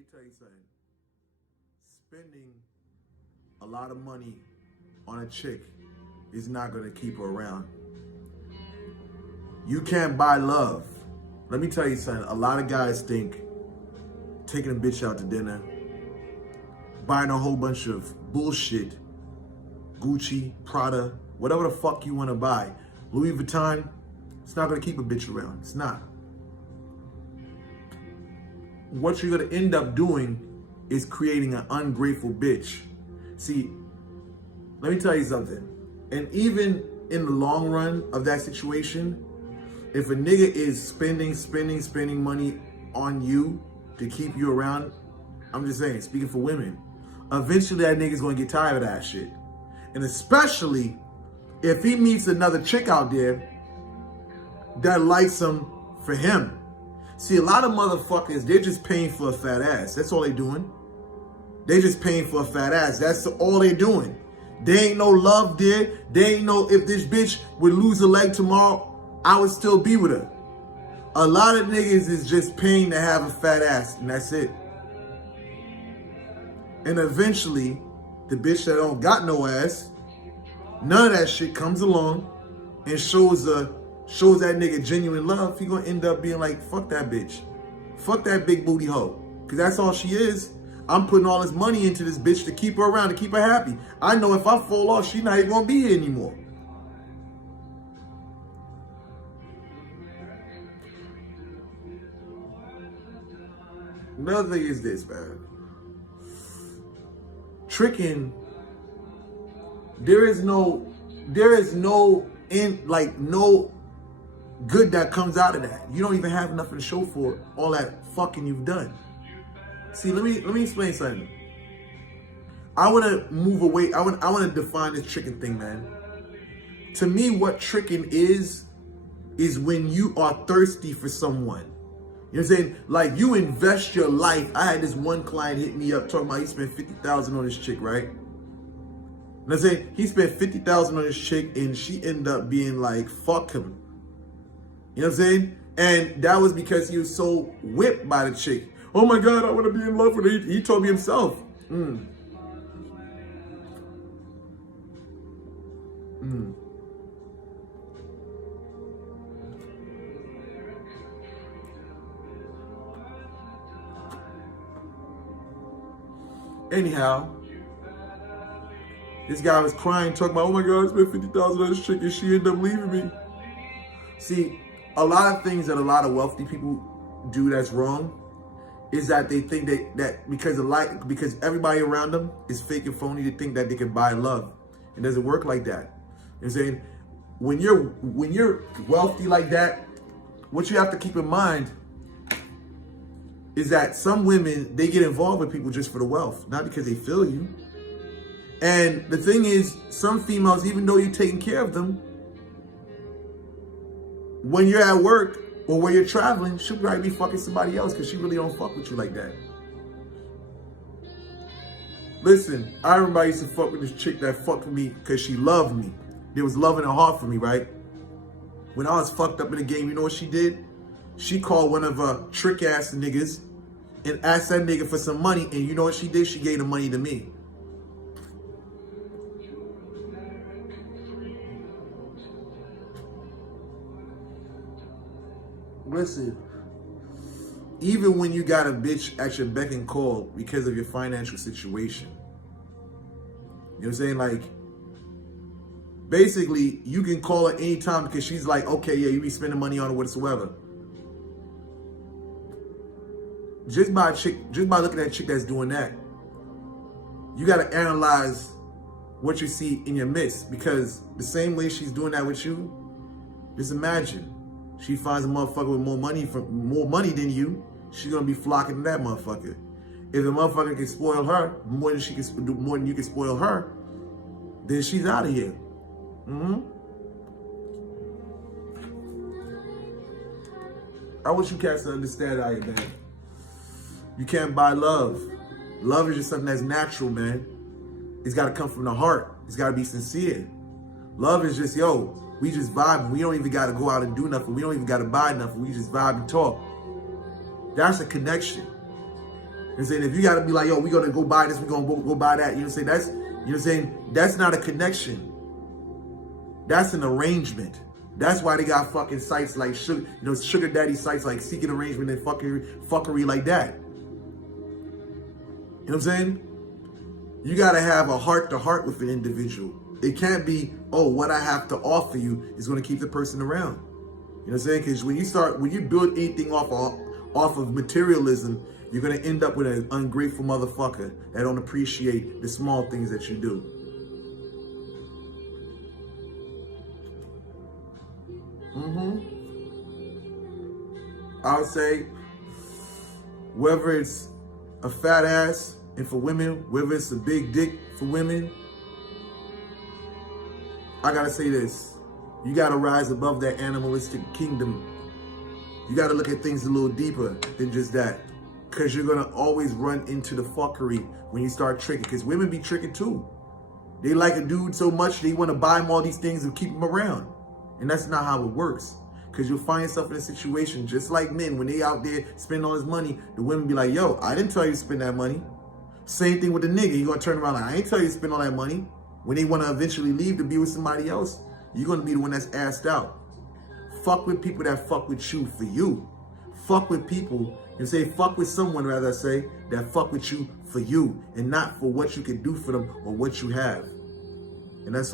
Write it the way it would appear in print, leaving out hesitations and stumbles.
me tell you something. Spending a lot of money on a chick is not going to keep her around. You can't buy love. Let me tell you something. A lot of guys think taking a bitch out to dinner, buying a whole bunch of bullshit, Gucci, Prada, whatever the fuck you want to buy, Louis Vuitton, it's not going to keep a bitch around. It's not. What you're going to end up doing is creating an ungrateful bitch. See, let me tell you something. And even in the long run of that situation, if a nigga is spending money on you to keep you around, I'm just saying, speaking for women, eventually that nigga's going to get tired of that shit. And especially if he meets another chick out there that likes him for him. See, a lot of motherfuckers, they're just paying for a fat ass. That's all they doing. They just paying for a fat ass. That's all they doing. There ain't no love there. There ain't no, if this bitch would lose a leg tomorrow, I would still be with her. A lot of niggas is just paying to have a fat ass, and that's it. And eventually, the bitch that don't got no ass, none of that shit comes along and shows that nigga genuine love. He gonna end up being like, fuck that bitch. Fuck that big booty hoe. Cause that's all she is. I'm putting all this money into this bitch to keep her around, to keep her happy. I know if I fall off, she not even gonna be here anymore. Another thing is this, man. Tricking, there is no good that comes out of that. You don't even have nothing to show for all that fucking you've done. See, let me explain something. I want to move away. I want to define this tricking thing, man. To me, what tricking is when you are thirsty for someone. You know what I'm saying? Like, you invest your life. I had this one client hit me up talking about he spent $50,000 on this chick, right? You know what I'm saying? He spent $50,000 on this chick and she ended up being like, fuck him. You know what I'm saying? And that was because he was so whipped by the chick. Oh my God, I want to be in love with her. He told me himself. Anyhow, this guy was crying, talking about, oh my God, I spent $50,000 on this chick and she ended up leaving me. See, a lot of things that a lot of wealthy people do that's wrong is that they think that because everybody around them is fake and phony, they think that they can buy love. It doesn't work like that. You know what I'm saying? When you're wealthy like that, what you have to keep in mind is that some women, they get involved with people just for the wealth, not because they feel you. And the thing is, some females, even though you're taking care of them, when you're at work or when you're traveling, she'll probably be fucking somebody else because she really don't fuck with you like that. Listen, I remember I used to fuck with this chick that fucked with me because she loved me. There was love in her heart for me, right? When I was fucked up in the game, you know what she did? She called one of her trick ass niggas and asked that nigga for some money, and you know what she did? She gave the money to me. Listen, even when you got a bitch at your beck and call because of your financial situation, you know what I'm saying? Like, basically, you can call her anytime because she's like, okay, yeah, you be spending money on her whatsoever. Just by looking at a chick that's doing that, you got to analyze what you see in your midst, because the same way she's doing that with you, just imagine she finds a motherfucker with more money than you, she's gonna be flocking to that motherfucker. If the motherfucker can spoil her more than you can spoil her, then she's out of here. I want you cats to understand out here, man. You can't buy love. Love is just something that's natural, man. It's got to come from the heart. It's got to be sincere. Love is just, yo, we just vibe. We don't even got to go out and do nothing. We don't even got to buy nothing. We just vibe and talk. That's a connection. You know what I'm saying? If you got to be like, yo, we're going to go buy this, we're going to go buy that. You know what I'm saying? That's, you know what I'm saying? That's not a connection. That's an arrangement. That's why they got fucking sites like sugar daddy sites like Seeking Arrangement and fuckery like that. You know what I'm saying? You got to have a heart-to-heart with an individual. It can't be, oh, what I have to offer you is going to keep the person around. You know what I'm saying? Because when you build anything off of materialism, you're going to end up with an ungrateful motherfucker that don't appreciate the small things that you do. I would say, whether it's a fat ass, and for women, whether it's a big dick for women, I gotta say this. You gotta rise above that animalistic kingdom. You gotta look at things a little deeper than just that. Because you're gonna always run into the fuckery when you start tricking. Because women be tricking too. They like a dude so much, they wanna buy him all these things and keep him around. And that's not how it works. Because you'll find yourself in a situation just like men, when they out there spending all this money, the women be like, yo, I didn't tell you to spend that money. Same thing with the nigga. You're going to turn around like, I ain't tell you to spend all that money. When they want to eventually leave to be with somebody else, you're going to be the one that's assed out. Fuck with people that fuck with you for you. Fuck with people, and say fuck with someone, rather say, that fuck with you for you and not for what you can do for them or what you have. And that's